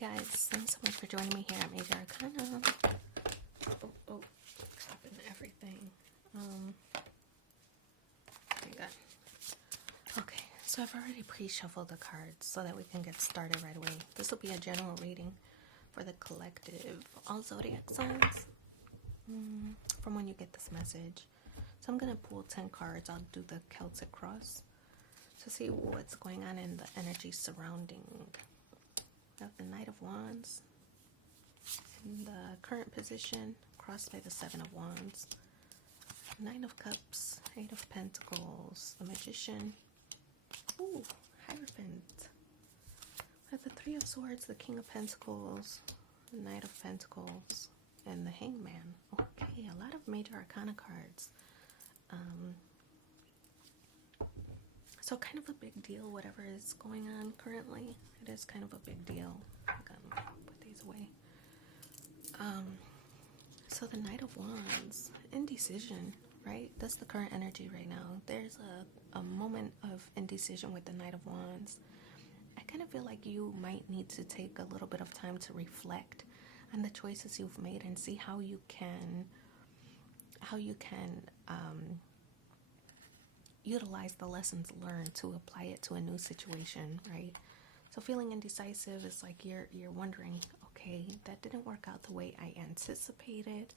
guys, thanks so much for joining me here at Major Arcana. Oh, dropping everything. There you go. Okay, so I've already pre-shuffled the cards so that we can get started right away. This will be a general reading for the collective, all zodiac signs, from when you get this message. So I'm going to pull 10 cards. I'll do the Celtic cross to see what's going on in the energy surrounding. We have the Knight of Wands in the current position, crossed by the Seven of Wands. Nine of Cups, Eight of Pentacles, the Magician. Ooh, Hierophant. We have the Three of Swords, the King of Pentacles, the Knight of Pentacles, and the Hangman. Okay, a lot of Major Arcana cards. So kind of a big deal, whatever is going on currently. It is kind of a big deal. I'm gonna put these away. So the Knight of Wands, indecision, right? That's the current energy right now. There's a moment of indecision with the Knight of Wands. I kind of feel like you might need to take a little bit of time to reflect on the choices you've made and see how you can utilize the lessons learned to apply it to a new situation, right? So feeling indecisive is like you're wondering, okay, that didn't work out the way I anticipated.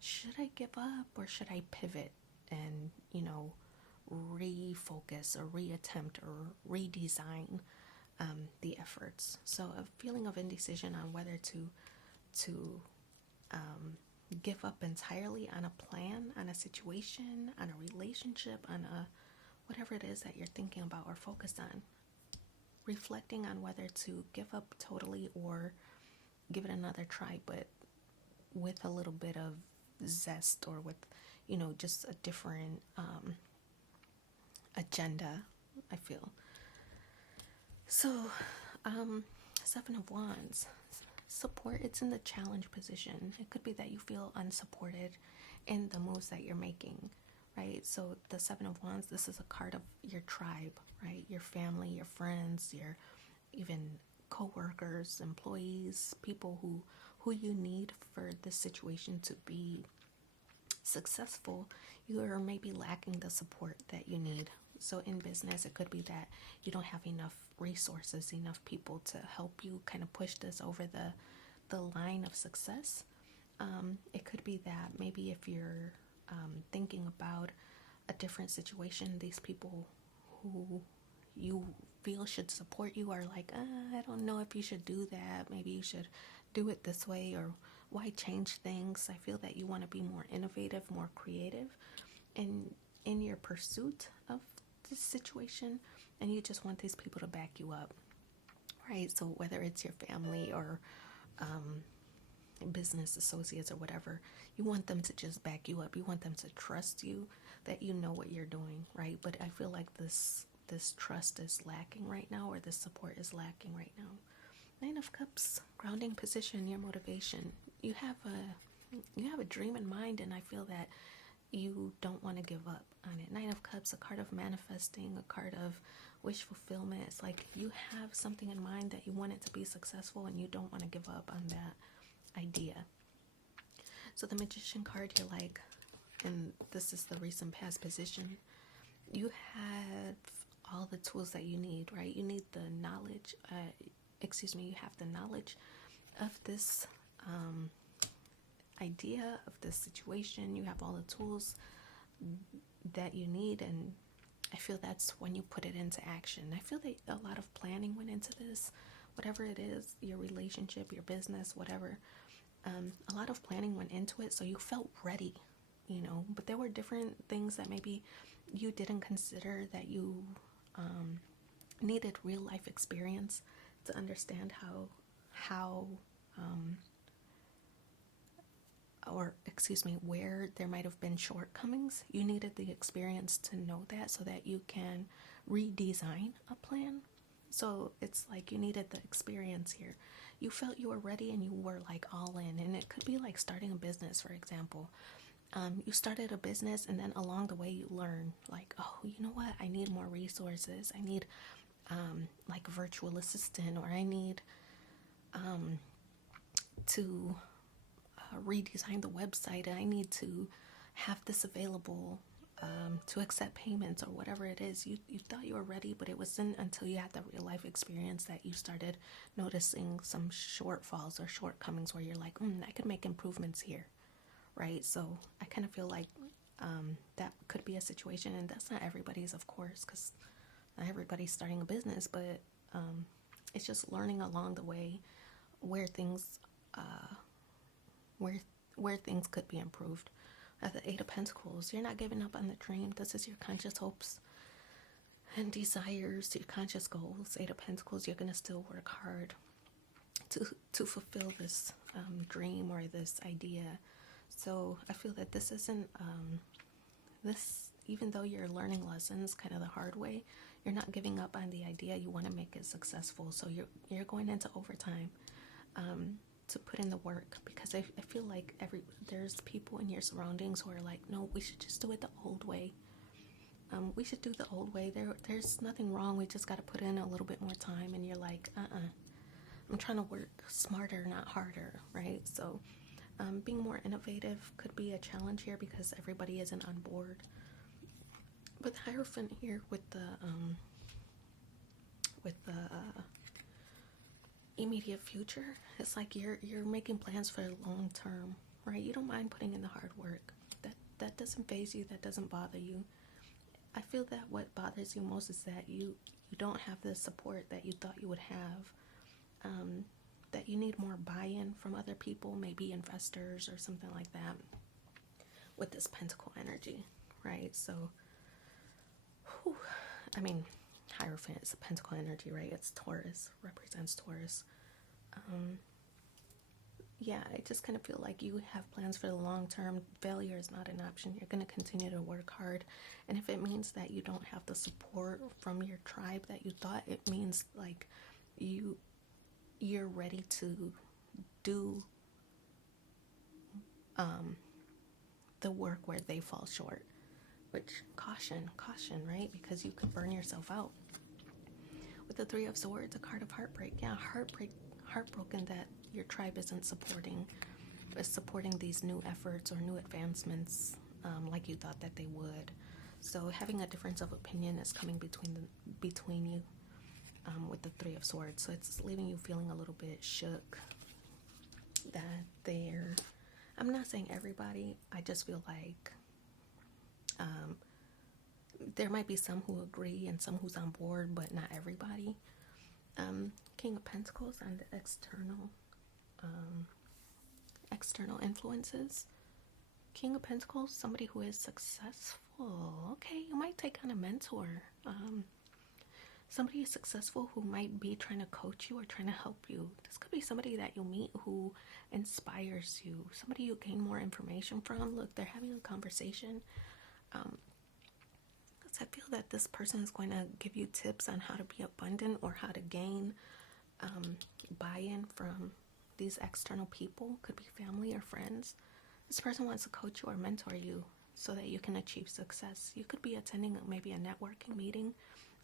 Should I give up or should I pivot and, refocus or reattempt or redesign the efforts? So a feeling of indecision on whether to give up entirely on a plan, on a situation, on a relationship, on a whatever it is that you're thinking about or focused on. Reflecting on whether to give up totally or give it another try, but with a little bit of zest or with, just a different agenda, I feel. So, Seven of Wands. Support, it's in the challenge position. It could be that you feel unsupported in the moves that you're making, right? So the Seven of Wands, this is a card of your tribe, right? Your family, your friends, your even co-workers, employees, people who you need for this situation to be successful. You are maybe lacking the support that you need. So in business, it could be that you don't have enough resources, enough people to help you kind of push this over the line of success. It could be that maybe if you're thinking about a different situation, these people who you feel should support you are like, I don't know if you should do that. Maybe you should do it this way, or why change things? I feel that you want to be more innovative, more creative in your pursuit of this situation, and you just want these people to back you up, right? So whether it's your family or business associates or whatever, you want them to just back you up. You want them to trust you, that you know what you're doing, right? But I feel like this trust is lacking right now, or this support is lacking right now. Nine of Cups, grounding position, your motivation. You have a dream in mind, and I feel that you don't want to give up on it. Nine of Cups, a card of manifesting, a card of wish fulfillment. It's like you have something in mind that you want it to be successful, and you don't want to give up on that idea. So the Magician card, you're like, and this is the recent past position, you have all the tools that you need, right? You need the knowledge, you have the knowledge of this idea, of this situation. You have all the tools that you need, and I feel that's when you put it into action. I feel that a lot of planning went into this, whatever it is, your relationship, your business, whatever. A lot of planning went into it, so you felt ready, but there were different things that maybe you didn't consider, that you needed real life experience to understand where there might have been shortcomings. You needed the experience to know that, so that you can redesign a plan. So it's like you needed the experience here. You felt you were ready, and you were like all in. And it could be like starting a business, for example. You started a business, and then along the way you learn, like, oh, you know what? I need more resources. I need like a virtual assistant, or I need to redesign the website, and I need to have this available to accept payments or whatever it is. You thought you were ready, but it wasn't until you had the real life experience that you started noticing some shortfalls or shortcomings where you're like, I could make improvements here, right? So I kind of feel like that could be a situation, and that's not everybody's, of course, because not everybody's starting a business, but it's just learning along the way where things where things could be improved. At the Eight of Pentacles, you're not giving up on the dream. This is your conscious hopes and desires, your conscious goals. Eight of Pentacles, you're going to still work hard to fulfill this dream or this idea. So I feel that this isn't this, even though you're learning lessons kind of the hard way, you're not giving up on the idea. You want to make it successful. So you're going into overtime to put in the work, because I feel like there's people in your surroundings who are like, no, we should just do it the old way. We should do the old way. There's nothing wrong. We just got to put in a little bit more time. And you're like, I'm trying to work smarter, not harder, right? So being more innovative could be a challenge here because everybody isn't on board. But the Hierophant here with the immediate future, it's like you're making plans for the long term, right? You don't mind putting in the hard work. That doesn't faze you. That doesn't bother you. I feel that what bothers you most is that you don't have the support that you thought you would have. That you need more buy-in from other people, maybe investors or something like that, with this Pentacle energy, right? So, I mean, Hierophant is a Pentacle energy, right? It's Taurus, represents Taurus. Yeah, I just kind of feel like you have plans for the long term. Failure is not an option. You're going to continue to work hard. And if it means that you don't have the support from your tribe that you thought, it means like you're ready to do the work where they fall short. Which, caution, right? Because you could burn yourself out. With the Three of Swords, a card of heartbreak. Yeah, heartbroken that your tribe isn't supporting these new efforts or new advancements like you thought that they would. So having a difference of opinion is coming between you with the Three of Swords. So it's leaving you feeling a little bit shook that I'm not saying everybody, I just feel like there might be some who agree and some who's on board, but not everybody. King of Pentacles on the external influences. King of Pentacles, somebody who is successful. Okay, you might take on a mentor. Somebody successful who might be trying to coach you or trying to help you. This could be somebody that you'll meet who inspires you. Somebody you gain more information from. Look, they're having a conversation. I feel that this person is going to give you tips on how to be abundant or how to gain buy-in from these external people. Could be family or friends. This person wants to coach you or mentor you so that you can achieve success. You could be attending maybe a networking meeting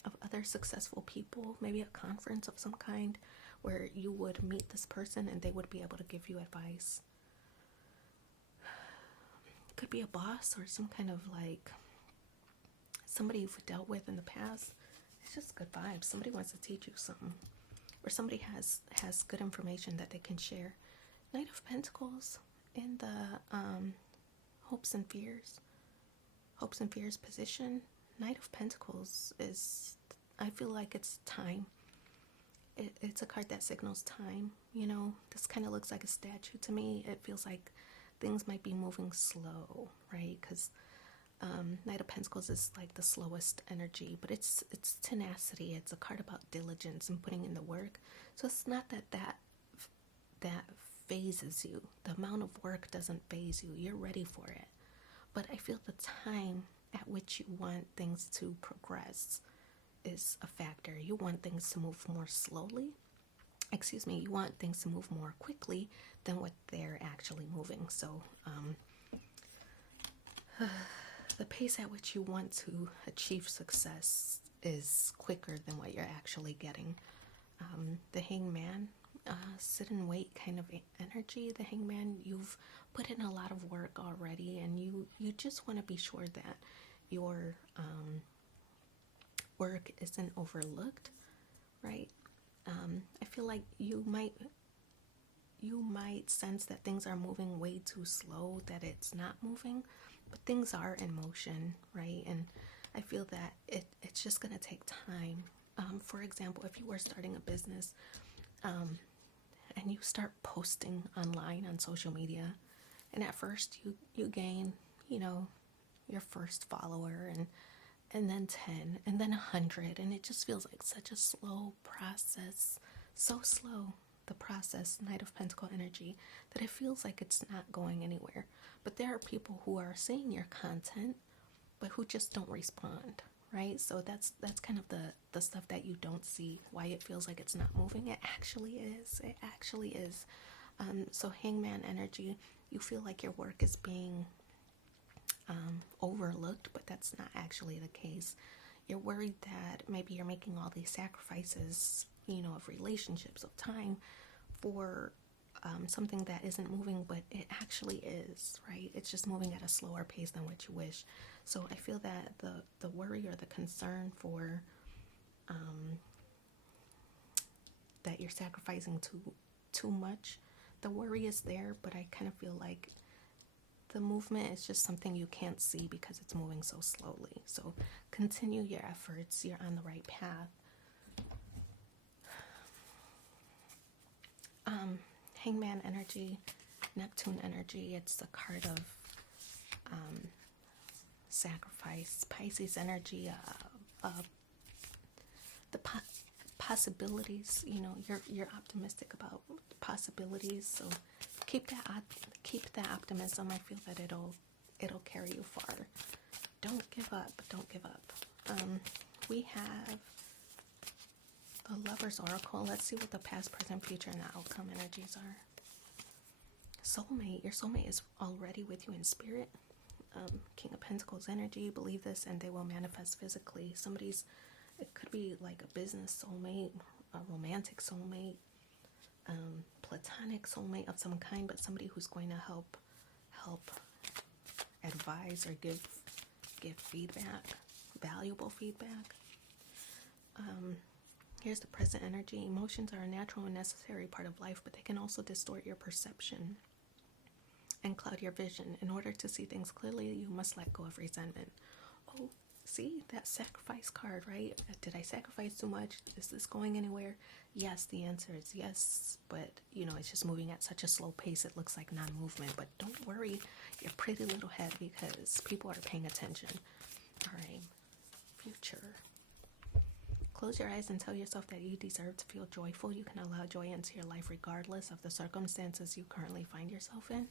of other successful people, maybe a conference of some kind where you would meet this person and they would be able to give you advice. It could be a boss or some kind of like somebody you've dealt with in the past. It's just good vibes. Somebody wants to teach you something, or somebody has good information that they can share. Knight of Pentacles in the hopes and fears position. Knight of Pentacles is, I feel like it's time. It's a card that signals time. You know, this kind of looks like a statue to me. It feels like things might be moving slow, right? Because Knight of Pentacles is like the slowest energy, but it's tenacity. It's a card about diligence and putting in the work. So it's not that phases you. The amount of work doesn't phase you. You're ready for it. But I feel the time at which you want things to progress is a factor. You want things to move more slowly. You want things to move more quickly than what they're actually moving. So the pace at which you want to achieve success is quicker than what you're actually getting. The Hangman sit and wait kind of energy, the Hangman. You've put in a lot of work already, and you just want to be sure that your work isn't overlooked, right? I feel like you might sense that things are moving way too slow, that it's not moving, but things are in motion, right? And I feel that it's just going to take time. For example, if you were starting a business, and you start posting online on social media, and at first you gain, your first follower, and then 10, and then 100, and it just feels like such a slow process, so slow, the process, Knight of Pentacle energy, that it feels like it's not going anywhere. But there are people who are seeing your content, but who just don't respond, right? So that's kind of the stuff that you don't see, why it feels like it's not moving. It actually is. So Hangman energy, you feel like your work is being overlooked, but that's not actually the case. You're worried that maybe you're making all these sacrifices, of relationships, of time, for something that isn't moving, but it actually is, right? It's just moving at a slower pace than what you wish. So I feel that the worry or the concern for that you're sacrificing too much, the worry is there, but I kind of feel like the movement is just something you can't see because it's moving so slowly. So continue your efforts. You're on the right path. Hangman energy, Neptune energy, it's the card of sacrifice. Pisces energy, the possibilities. You're optimistic about possibilities, so keep that optimism. I feel that it'll carry you far. Don't give up. We have the Lover's Oracle. Let's see what the past, present, future, and the outcome energies are. Soulmate. Your soulmate is already with you in spirit. King of Pentacles energy. Believe this and they will manifest physically. It could be like a business soulmate, a romantic soulmate, platonic soulmate of some kind, but somebody who's going to help advise or give feedback, valuable feedback. Here's the present energy. Emotions are a natural and necessary part of life, but they can also distort your perception and cloud your vision. In order to see things clearly, you must let go of resentment. Oh, see, that sacrifice card, right? Did I sacrifice too much? Is this going anywhere? Yes, the answer is yes, but it's just moving at such a slow pace, it looks like non-movement. But don't worry your pretty little head, because people are paying attention. All right, future. Close your eyes and tell yourself that you deserve to feel joyful. You can allow joy into your life regardless of the circumstances you currently find yourself in.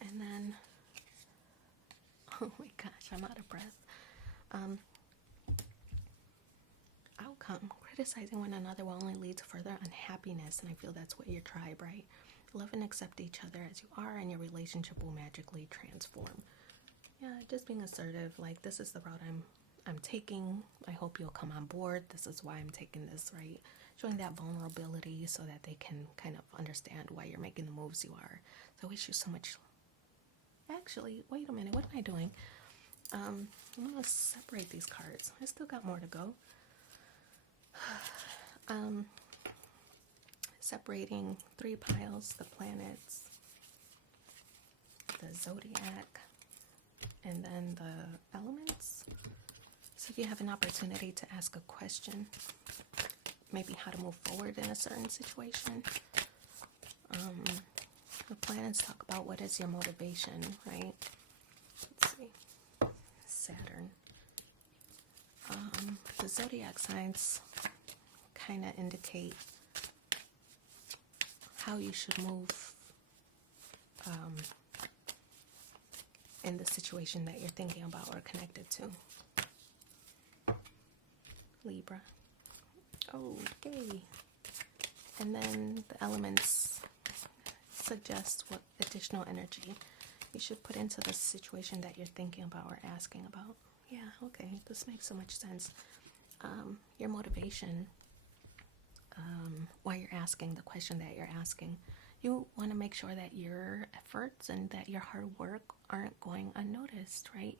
And then, oh my gosh, I'm out of breath. Outcome. Criticizing one another will only lead to further unhappiness, and I feel that's what your tribe, right? Love and accept each other as you are, and your relationship will magically transform. Yeah, just being assertive, like, this is the route I'm taking. I hope you'll come on board. This is why I'm taking this, right? Showing that vulnerability so that they can kind of understand why you're making the moves you are. So I wish you so much. Actually, wait a minute. What am I doing? I'm going to separate these cards. I still got more to go. Separating 3 piles, the planets, the zodiac, and then the elements. So if you have an opportunity to ask a question, maybe how to move forward in a certain situation. The planets talk about what is your motivation, right? Let's see. Saturn. The zodiac signs kind of indicate how you should move in the situation that you're thinking about or connected to. Libra. Okay. And then the elements suggest what additional energy you should put into the situation that you're thinking about or asking about. Yeah, okay. This makes so much sense. Your motivation why you're asking the question that you're asking. You want to make sure that your efforts and that your hard work aren't going unnoticed, right?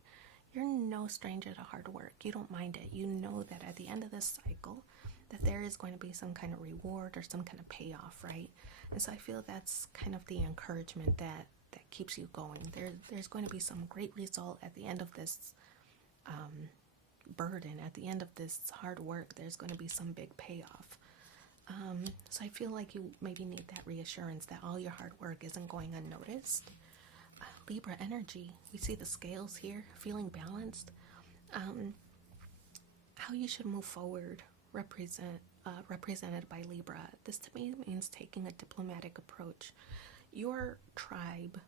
You're no stranger to hard work. You don't mind it. You know that at the end of this cycle, that there is going to be some kind of reward or some kind of payoff, right? And so I feel that's kind of the encouragement that keeps you going. There's going to be some great result at the end of this burden, at the end of this hard work. There's going to be some big payoff. So I feel like you maybe need that reassurance that all your hard work isn't going unnoticed. Libra energy, we see the scales here, feeling balanced. How you should move forward represented by Libra. This to me means taking a diplomatic approach. Your tribe,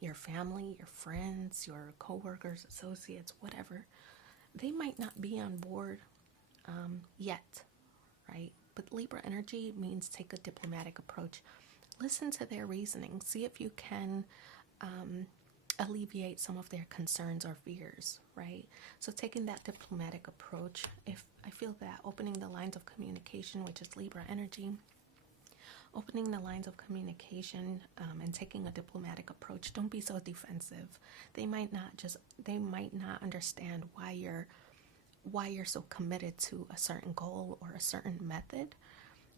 your family, your friends, your co-workers, associates, whatever, they might not be on board yet, right? But Libra energy means take a diplomatic approach. Listen to their reasoning. See if you can alleviate some of their concerns or fears, right? So taking that diplomatic approach, if I feel that opening the lines of communication, which is Libra energy, opening the lines of communication and taking a diplomatic approach, don't be so defensive. They might not understand why you're so committed to a certain goal or a certain method.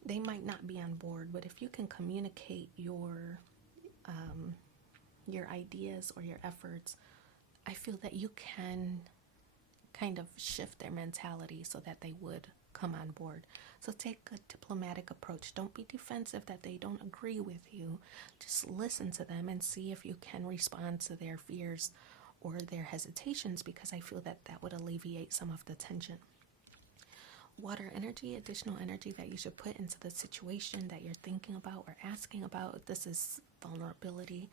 They might not be on board, but if you can communicate your ideas or your efforts, I feel that you can kind of shift their mentality so that they would come on board. So take a diplomatic approach. Don't be defensive that they don't agree with you. Just listen to them and see if you can respond to their fears or their hesitations, because I feel that would alleviate some of the tension. Water energy, additional energy that you should put into the situation that you're thinking about or asking about. This is vulnerability.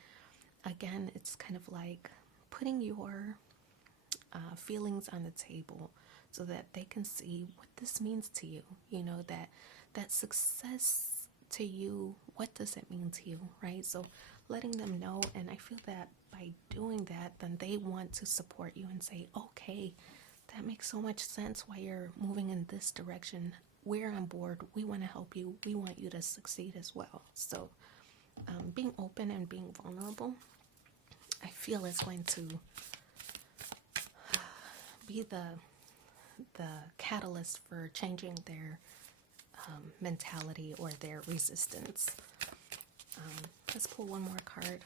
Again, it's kind of like putting your feelings on the table so that they can see what this means to you. You know, that success to you, what does it mean to you, right? So letting them know, and I feel that by doing that, then they want to support you and say, okay, that makes so much sense why you're moving in this direction. We're on board. We want to help you. We want you to succeed as well. So being open and being vulnerable, I feel is going to be the catalyst for changing their mentality or their resistance. Let's pull one more card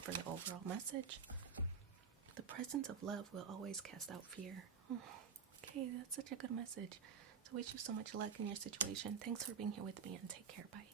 for the overall message. The presence of love will always cast out fear. Oh, okay, that's such a good message. So wish you so much luck in your situation. Thanks for being here with me, and take care. Bye.